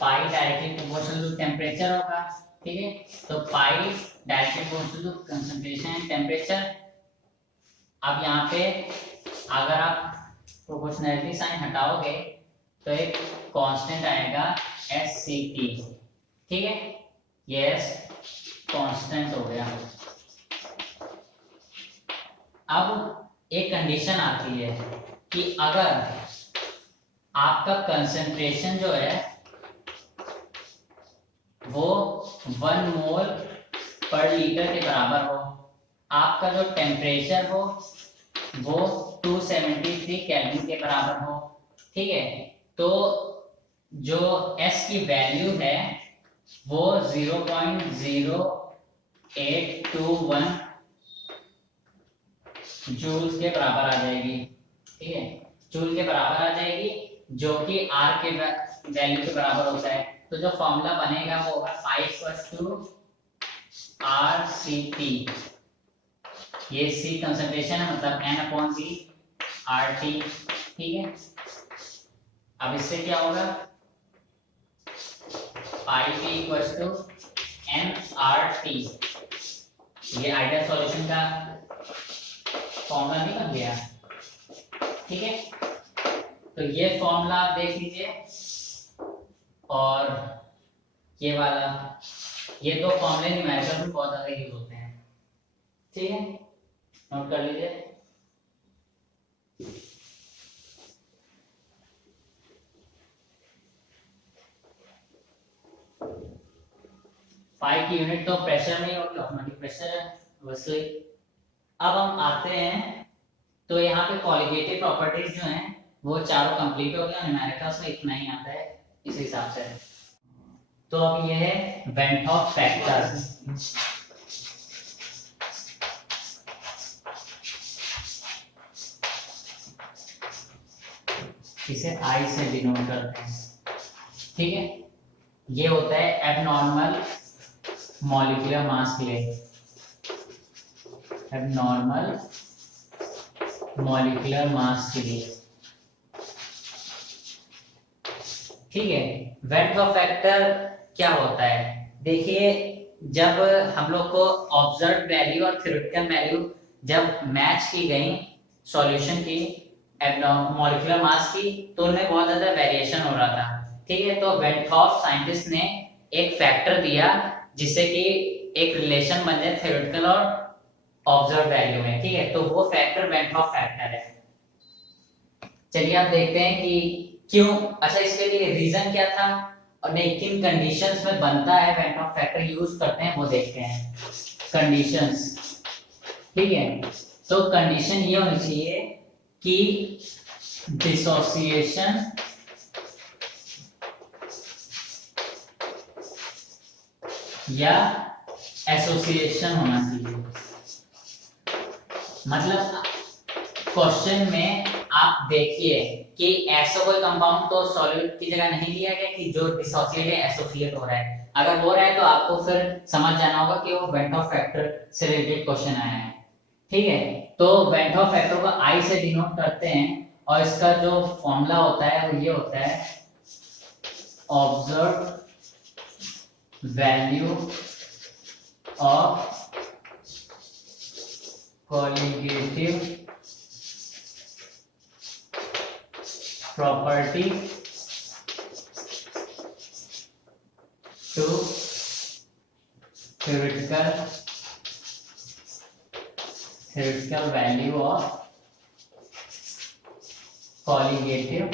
pi directly proportional to temperature होगा, ठीक है। तो pi directly proportional to concentration and temperature. अब यहाँ पे अगर आप प्रोपोर्शनैलिटी साइन हटाओगे तो एक कांस्टेंट आएगा SCT, ठीक है। ये कांस्टेंट हो गया। अब एक कंडीशन आती है कि अगर आपका कंसंट्रेशन जो है वो 1 मोल पर लीटर के बराबर हो, आपका जो टेम्परेचर हो वो 273 केल्विन के बराबर हो, ठीक है। तो जो S की वैल्यू है वो 0.0821 जूल्स के बराबर आ जाएगी, ठीक है। जूल के बराबर आ जाएगी, जो कि R के वैल्यू के बराबर होता है। तो जो फॉर्मूला बनेगा वो होगा 5 RCT। ये C कंसंट्रेशन है, मतलब N/V RT, ठीक है। अब इससे क्या होगा, P nRT। ये आइडियल सॉल्यूशन का फॉर्मूला नहीं बन गया, ठीक है। तो ये फॉर्मूला आप देख लीजिए, और ये वाला, ये दो फॉर्मूले न्यूमेरिकल में बहुत ज्यादा यूज होते हैं, ठीक है। नोट कर लीजिए। पाई की यूनिट तो प्रेशर नहीं होगी, ऑटोमेटिक प्रेशर है वैसे। अब हम आते हैं, तो यहाँ पे कॉलिगेटिव प्रॉपर्टीज जो हैं वो चारों कंप्लीट हो गया। न्यूमेरिकल्स में इतना ही आता है इस हिसाब से। तो अब ये है वेंट हॉफ फैक्टर। इसे I से डिनोट करते हैं, ठीक है। ये होता है एबनॉर्मल मॉलिक्यूलर मास के लिए, एबनॉर्मल मॉलिक्यूलर मास के लिए, ठीक है। वेंट हॉफ फैक्टर क्या होता है, देखिए जब हम लोग को ऑब्जर्व वैल्यू और थ्योरेटिकल वैल्यू जब मैच की गई सॉल्यूशन की मॉलिक्यूलर मास की, तो उनमें बहुत ज्यादा वेरिएशन हो रहा था, ठीक है। तो वेंट हॉफ साइंटिस्ट ने एक फैक्टर दिया जिससे कि एक रिलेशन बन जाए थ्योरेटिकल और ऑब्जर्व वैल्यू में, ठीक है। तो वो फैक्टर वेंट हॉफ फैक्टर है। चलिए आप देखते हैं कि क्यों, अच्छा इसके लिए रीजन क्या था और नहीं किन कंडीशंस में बनता है वेंट हॉफ फैक्टर यूज करते हैं वो देखते हैं। कंडीशंस, ठीक है। तो कंडीशन ये होनी चाहिए कि डिसोसिएशन या एसोसिएशन होना चाहिए। मतलब क्वेश्चन में आप देखिए कि ऐसा कोई कंपाउंड तो सॉल्यूट की जगह नहीं लिया गया कि जो डिसोसिएट या एसोसिएट हो रहा है। अगर हो रहा है तो आपको फिर समझ जाना होगा कि वो वेंट हॉफ फैक्टर से रिलेटेड क्वेश्चन आया है, ठीक है। तो वेंट हॉफ फैक्टर को I से डिनोट करते हैं, और इसका जो फॉर्मूला होता है वो ये होता है observe value of colligative property to theoretical value of colligative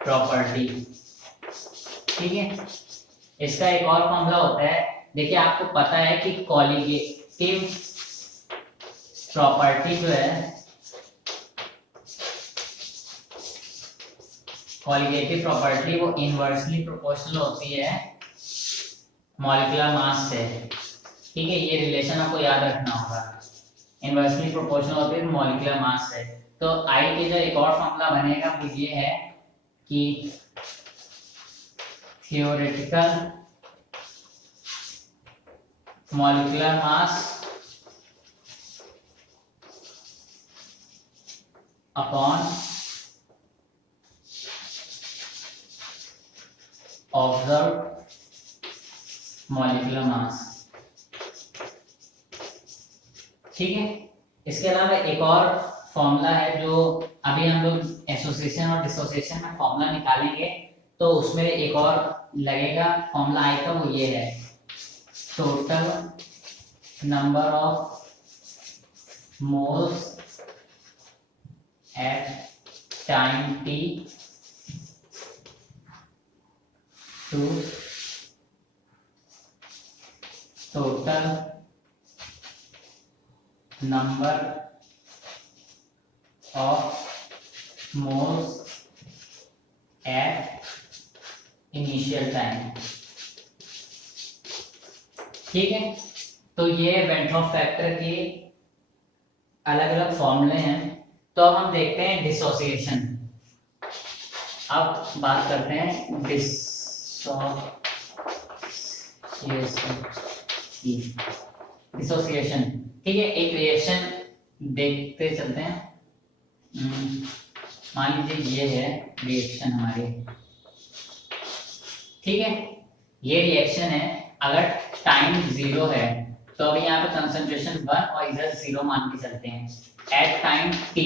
property, ठीक है। इसका एक और फॉर्मूला होता है, देखिए आपको पता है कि कॉलिगेटिव प्रॉपर्टी जो है, कॉलिगेटिव प्रॉपर्टी वो इनवर्सली प्रोपोर्शनल होती है मॉलिक्यूलर मास से, ठीक है, ये रिलेशन आपको याद रखना होगा, इनवर्सली प्रोपोर्शनल होती है मॉलिक्यूलर मास से। तो आई के जो एक और फॉर्मूला बनेगा वो ये है कि theoretical molecular mass upon observe molecular mass, ठीक है। इसके अलावा एक और फॉर्मूला है जो अभी हम लोग एसोसिएशन और डिसोसिएशन में फॉर्मूला निकालेंगे, तो उसमें एक और लगेगा फॉर्मूला आई का, वो ये है total number of moles at time t to total number of moles at initial time, ठीक है। तो ये वेंट्रॉप फैक्टर के अलग अलग फॉर्मूले हैं। तो अब हम देखते हैं डिसोसिएशन। अब बात करते हैं डिसोसिएशन, ठीक है। एक रिएक्शन देखते चलते हैं। मान लीजिए ये है रिएक्शन हमारी, ठीक है। ये रिएक्शन है, अगर टाइम 0 है तो अभी यहाँ पे कंसंट्रेशन 1 और इधर 0 मान के चलते हैं। एट टाइम t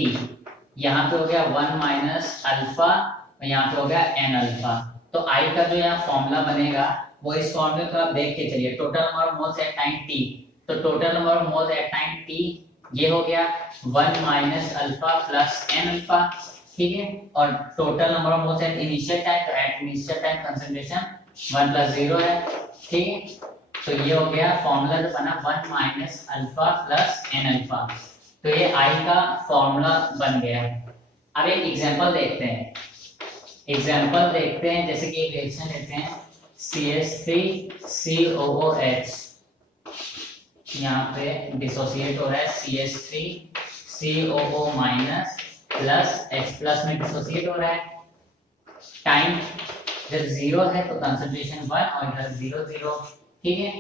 यहाँ पे हो गया 1 माइनस अल्फा और यहाँ पे हो गया n अल्फा। तो I का जो यहाँ फॉर्मूला बनेगा वो इस फॉर्मूले को आप देख के चलिए, total number of moles at time t। तो total number of moles at time t ये हो गया 1 minus alpha plus n alpha, ठीक है। और total number of moles at initial time, तो at initial time concentration 1 plus 0 है, ठीक है। तो ये हो गया फॉर्मूला जो बना 1 minus alpha plus n alpha. तो ये I का फॉर्मूला बन गया। अब एक एग्जांपल देखते हैं, जैसे कि एक रिएक्शन लेते हैं CH3COOH, यहाँ पे डिसोसिएट हो रहा है CH3COO minus plus H plus में डिसोसिएट हो रहा है। टाइम जब 0 है तो कंसंट्रेशन 1 और इधर 0 0, ठीक है।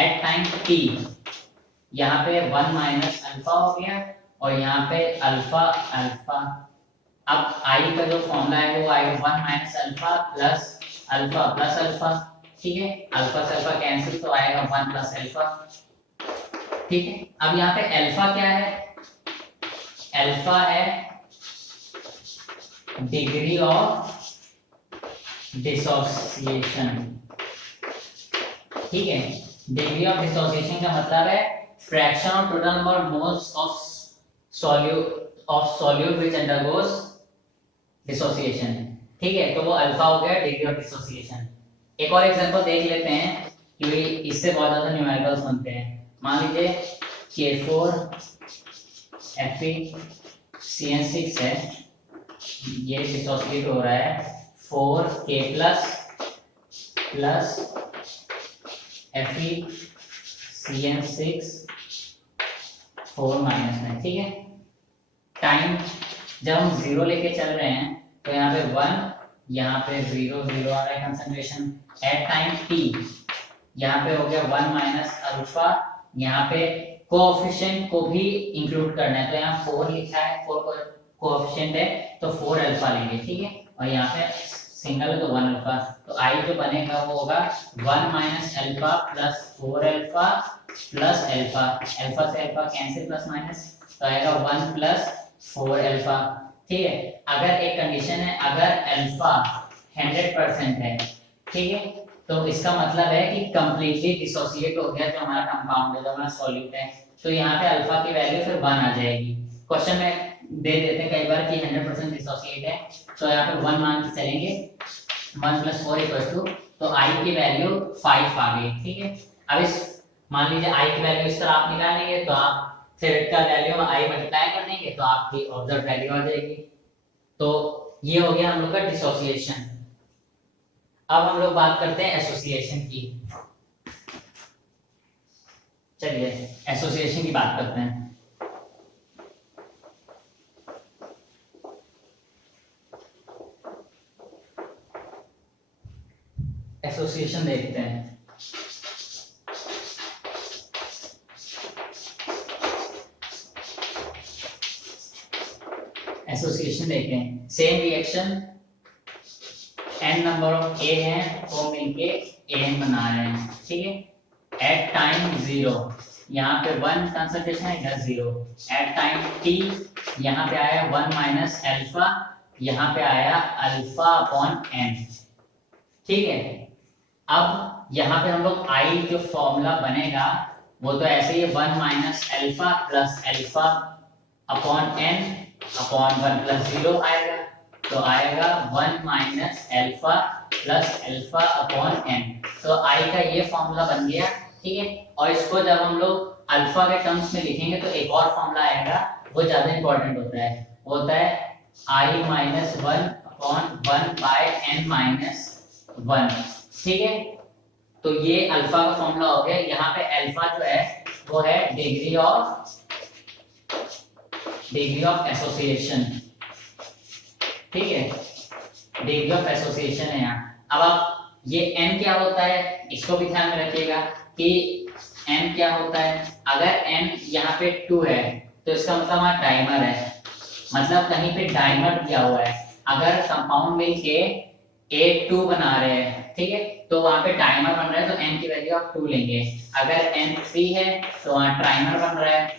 एट टाइम t यहाँ पे 1 माइनस अल्फा हो गया और यहाँ पे अल्फा अल्फा। अब I का जो फॉर्मूला है वो आएगा 1 माइनस अल्फा प्लस अल्फा, ठीक है। अल्फा से अल्फा कैंसिल तो आएगा 1 प्लस अल्फा, ठीक है। अब यहाँ पे अल्फा क्या है? अल्फा है डिग्री ऑफ डिसोसिएशन, ठीक है। डिग्री ऑफ डिसोसिएशन का मतलब है fraction of total number of moles of solute which undergoes dissociation, ठीक है। तो वो अल्फा हो गया डिग्री ऑफ डिसोसिएशन। एक और एग्जांपल देख लेते हैं क्योंकि इससे बहुत ज्यादा न्यूमेरिकल्स बनते हैं। मान लीजिए K4Fe(CN6) है, ये डिसोसिएट हो रहा है 4K प्लस FeCN6 4 माइनस में, ठीक है। टाइम जब हम 0 लेके चल रहे हैं तो यहाँ पे 1, यहाँ पे 0 0 आ रहा है कंसंट्रेशन। एट टाइम t यहाँ पे हो गया 1 माइनस अल्फा, यहाँ पे कोएफिशिएंट को भी इंक्लूड करना है तो यहाँ 4 लिखा है, 4 कोएफिशिएंट है तो 4 अल्फा लेंगे, ठीक है। और यहाँ पे सिंगल है तो 1 अल्फा, तो I जो बनेगा वो होगा 1 minus alpha plus 4 alpha plus alpha. Alpha से अल्फा कैंसिल प्लस माइनस तो आएगा 1 प्लस 4 अल्फा, ठीक है। अगर एक कंडीशन है अगर अल्फा 100% है, ठीक है, तो इसका मतलब है कि कंप्लीटली डिसोसिएट हो गया जो हमारा कंपाउंड है, जो हमारा सॉल्यूट है। तो यहाँ पे अल्फा की वैल्यू फिर 1 आ जाएगी। क्वेश्चन में दे देते हैं कई बार कि 100% डिसोसिएट है, तो यहाँ पे 1 मान के चलेंगे, 1 प्लस 4 इक्वल्स टू, तो I की वैल्यू 5 आ गई, ठीक है। अब इस मान लीजिए I की वैल्यू इस तरह आप निकालेंगे तो आप थ्योरेटिकल वैल्यू में I मल्टीप्लाई कर देंगे तो आपकी ऑब्जर्व वैल्यू आ जाएगी। तो ये हो गया हम लोग का डिसोसिएशन। अब हम लोग बात करते हैं एसोसिएशन की। चलिए एसोसिएशन की बात करते हैं। एसोसिएशन देखते हैं। एसोसिएशन देखते हैं। Same reaction, n number of A हैं, वो मिलके एन बना रहे हैं, ठीक है। एट टाइम 0 यहाँ पे 1 कंसंट्रेशन है, इधर 0। एट टाइम t यहाँ पे आया 1 माइनस अल्फा, यहाँ पे आया अल्फा अपॉन n, ठीक है। अब यहाँ पे हम लोग i जो फॉर्मूला बनेगा वो तो ऐसे ही 1 minus alpha plus alpha upon n upon 1 plus 0 आएगा, तो आएगा 1 minus alpha plus alpha upon n। तो i का ये फॉर्मूला बन गया, ठीक है। और इसको जब हम लोग अल्फा के टर्म्स में लिखेंगे तो एक और फॉर्मूला आएगा, वो ज्यादा इंपॉर्टेंट होता है, वो होता है i minus 1 upon 1 by n minus 1, ठीक है। तो ये अल्फा का फॉर्मूला हो गया। यहाँ पे अल्फा जो है वो है डिग्री ऑफ एसोसिएशन, ठीक है। डिग्री ऑफ एसोसिएशन है यहाँ। अब आप ये n क्या होता है इसको भी ध्यान में रखिएगा कि n क्या होता है। अगर n यहाँ पे 2 है तो इसका मतलब वहाँ डाइमर है, मतलब कहीं पे डाइमर दिया हुआ है। अगर कंपाउंड मिलके A2 बना रहे हैं, ठीक है, तो वहाँ पे डाइमर बन रहा है तो n की वैल्यू आप 2 लेंगे। अगर n3 है तो वहाँ ट्राइमर बन रहा है,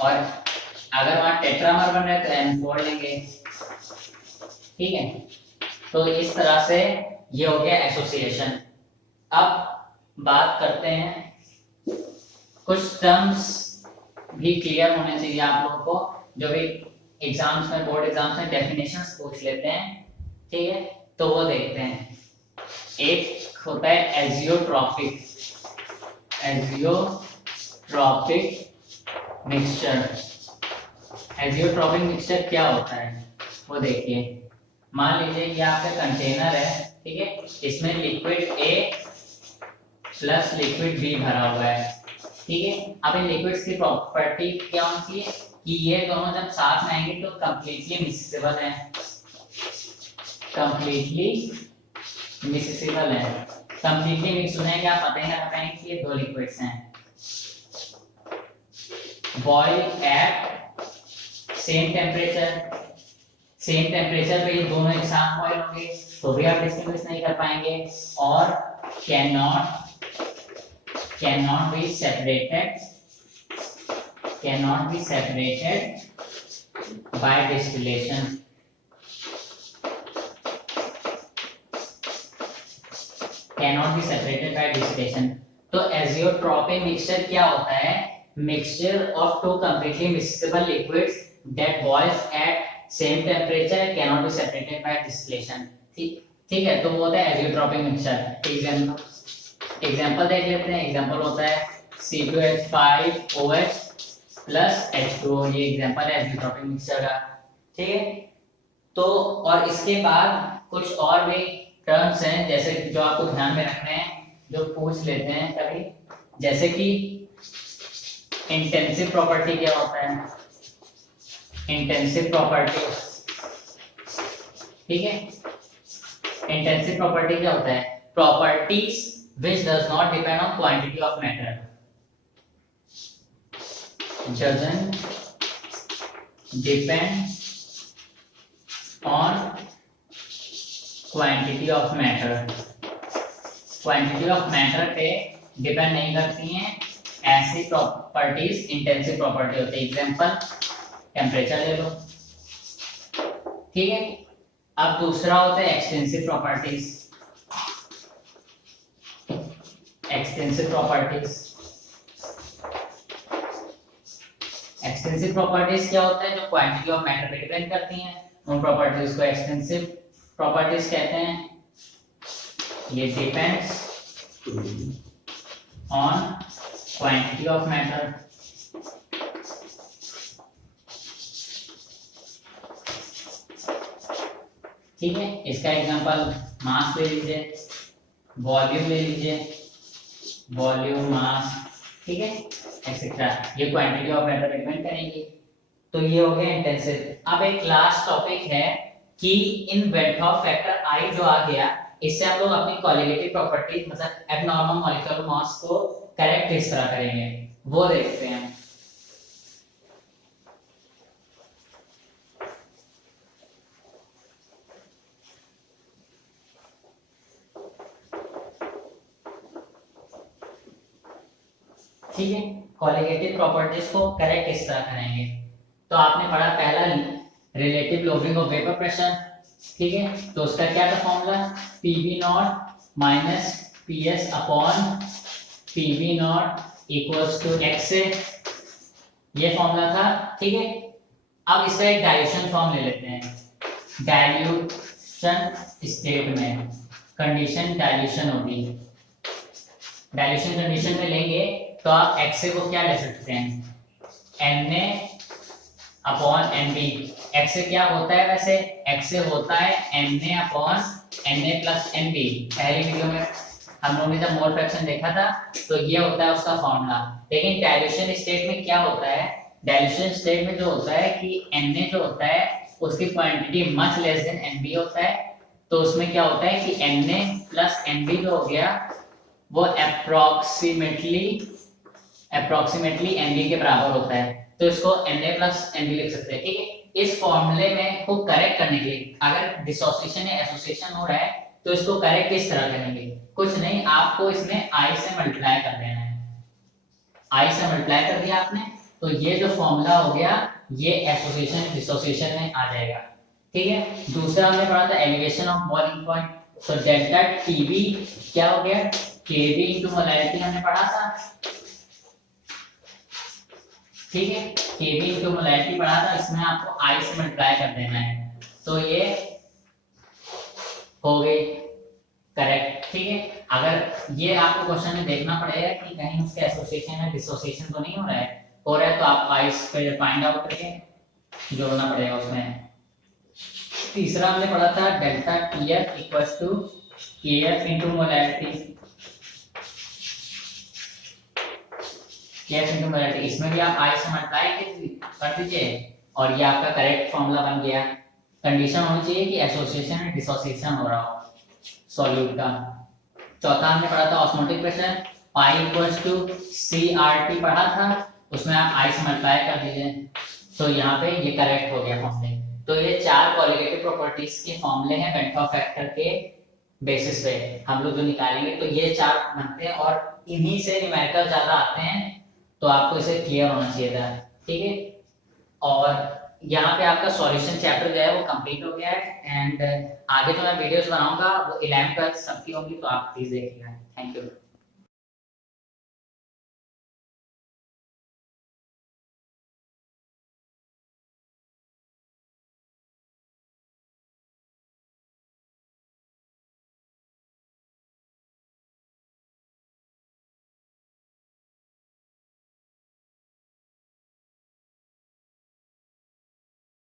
और अगर वहाँ टेट्रामर बन रहा है तो n4 लेंगे, ठीक है। तो इस तरह से ये हो गया एसोसिएशन। अब बात करते हैं, कुछ टर्म्स भी क्लियर होने चाहिए आप लोगों को, जो भी एग्जाम्स में, बोर्ड एग्जाम्स में डेफिनेशंस पूछ लेते हैं, ठीक है। तो वो देखते हैं। एक होता है एजियोट्रॉपिक मिक्सचर। एजियोट्रॉपिक मिक्सचर क्या होता है वो देखिए। मान लीजिए ये आपका कंटेनर है, ठीक है, इसमें liquid A plus liquid B भरा हुआ है, ठीक है। अब इन लिक्विड्स की प्रॉपर्टी क्या होती है कि ये दोनों जब साथ में आएंगे तो कंप्लीटली मिक्सेबल है, कंप्लीटली मिक्स हो जाएंगे। आप पता ही ना पाएंगे कि ये दो लिक्विड्स हैं। बॉयल एट सेम टेम्परेचर पे ये दोनों एक साथ बॉयल होंगे तो भी आप डिस्टिंग्विश नहीं कर पाएंगे, और cannot be separated by distillation। तो एजियोट्रॉपिक मिक्सचर क्या होता है? Mixture of two completely miscible liquids that boils at same temperature cannot be separated by distillation। ठीक है, तो वो होता है एजियोट्रॉपिक मिक्सचर। एग्जांपल देख लेते हैं। एग्जांपल होता है C2H5OH प्लस H2O। ये एग्जांपल है एजियोट्रॉपिक मिक्सचर का, ठीक है। तो और इसके बाद कुछ और भी टर्म्स हैं जैसे जो आपको ध्यान में रखने हैं, जो पूछ लेते हैं कभी, जैसे कि इंटेंसिव प्रॉपर्टी क्या होता है? इंटेंसिव प्रॉपर्टी, ठीक है। इंटेंसिव प्रॉपर्टी क्या होता है? Properties which does not depend on quantity of matter, doesn't depend on quantity of matter। Quantity of matter पे डिपेंड नहीं करती हैं ऐसी प्रॉपर्टीज इंटेंसिव प्रॉपर्टी होती है। एग्जांपल टेम्परेचर ले लो, ठीक है। अब दूसरा होता है एक्सटेंसिव प्रॉपर्टीज। एक्सटेंसिव प्रॉपर्टीज क्या होता है? जो क्वांटिटी ऑफ मैटर पे डिपेंड करती हैं, उन प्रॉपर्टीज को एक्सटेंसिव प्रॉपर्टीज कहते हैं। ये depends on quantity of matter. ठीक है, इसका एग्जांपल मास ले लीजिए, वॉल्यूम ले लीजिए। वॉल्यूम, मास, ठीक है, एक्सेट्रा, ये क्वांटिटी ऑफ मैटर डिपेंड करेंगी। तो ये हो गया इंटेंसिव। अब एक लास्ट टॉपिक है कि इन वेल्थॉफ फैक्टर आई जो आ गया, इससे हम लोग अपनी क्वालिटेटिव प्रॉपर्टीज मतलब एबनॉर्मल मॉलिक्यूलर मास को करेक्ट किस तरह करेंगे वो देखते हैं। ठीक है, क्वालिटेटिव प्रॉपर्टीज को करेक्ट किस तरह करेंगे। तो आपने पढ़ा पहला relative lowering of vapour pressure, ठीक है, तो उसका क्या था formula, PV nought minus PS upon PV nought equals to X से, ये फॉर्मूला था, ठीक है। अब इसका एक डाइल्यूशन फॉर्म ले लेते हैं। डाइल्यूशन स्टेट में कंडीशन डाइल्यूशन होगी, डाइल्यूशन कंडीशन में लेंगे तो आप एक्स को क्या ले सकते हैं, Na अपॉन Nb। एक्स क्या होता है वैसे, एक्स होता है Na upon Na plus Nb। पहली वीडियो में हम लोगों ने जब मोल फ्रैक्शन देखा था तो ये होता है उसका फॉर्मूला। लेकिन डाइल्यूशन स्टेट में क्या होता है, डाइल्यूशन स्टेट में जो होता है कि Na जो होता है उसकी quantity much less than Nb होता है। तो उसमें क्या होता है कि Na प्लस Nb जो हो गया वो अप्रोक्सीमेटली Nb के बराबर होता है। तो इसको Na प्लस Nb लिख सकते हैं, ठीक है। इस फॉर्मूले में को करेक्ट करने के लिए अगर डिसोसिएशन या एसोसिएशन हो रहा है तो इसको करेक्ट किस तरह करेंगे, कुछ नहीं, आपको इसमें I से मल्टीप्लाई कर देना है। I से मल्टीप्लाई कर दिया आपने तो ये जो फॉर्मूला हो गया ये एसोसिएशन डिसोसिएशन में आ जाएगा, ठीक है। दूसरा हमने पढ़ा था एलिवेशन ऑफ बॉइलिंग पॉइंट, तो डेल्टा टीवी क्या हो गया, केवी इनटू मोलैरिटी हमने पढ़ा था, ठीक है। केवी इनटू मोलैरिटी पढ़ा था, इसमें आपको I से मल्टीप्लाई कर देना है तो ये हो गई करेक्ट, ठीक है। अगर ये आपको क्वेश्चन में देखना पड़ेगा कि कहीं उसके एसोसिएशन या डिसोसिएशन तो नहीं हो रहा है तो आप I पे फाइंड आउट करके जोड़ना पड़ेगा उसमें। तीसरा हमने पढ़ा था delta TF equals to KF into molarity, KF into molarity, इसमें भी आप I से मल्टीप्लाई कर दीजिए और ये आपका करेक्ट फॉर्मूला बन गया। कंडीशन होनी चाहिए कि एसोसिएशन या डिसोसिएशन हो रहा हो सॉल्यूट का। चौथा हमने पढ़ा था osmotic pressure, pi equals to CRT पढ़ा था, उसमें आप I से मल्टीप्लाई कर दीजिए तो यहाँ पे ये करेक्ट हो गया फॉर्मूले। तो ये चार क्वालिटेटिव प्रॉपर्टीज के फॉर्मूले हैं वेंटॉफ फैक्टर के बेसिस पे हम लोग जो निकालेंगे, तो ये चार बनते हैं और इन्हीं से न्यूमेरिकल ज्यादा आते हैं, तो आपको इसे क्लियर होना चाहिए था, ठीक है। और यहाँ पे आपका सॉल्यूशन चैप्टर जो है वो कंप्लीट हो गया है एंड आगे जो मैं वीडियोस बनाऊंगा वो 11th 12th सबकी होंगी, तो आप प्लीज देखिएगा। Thank you.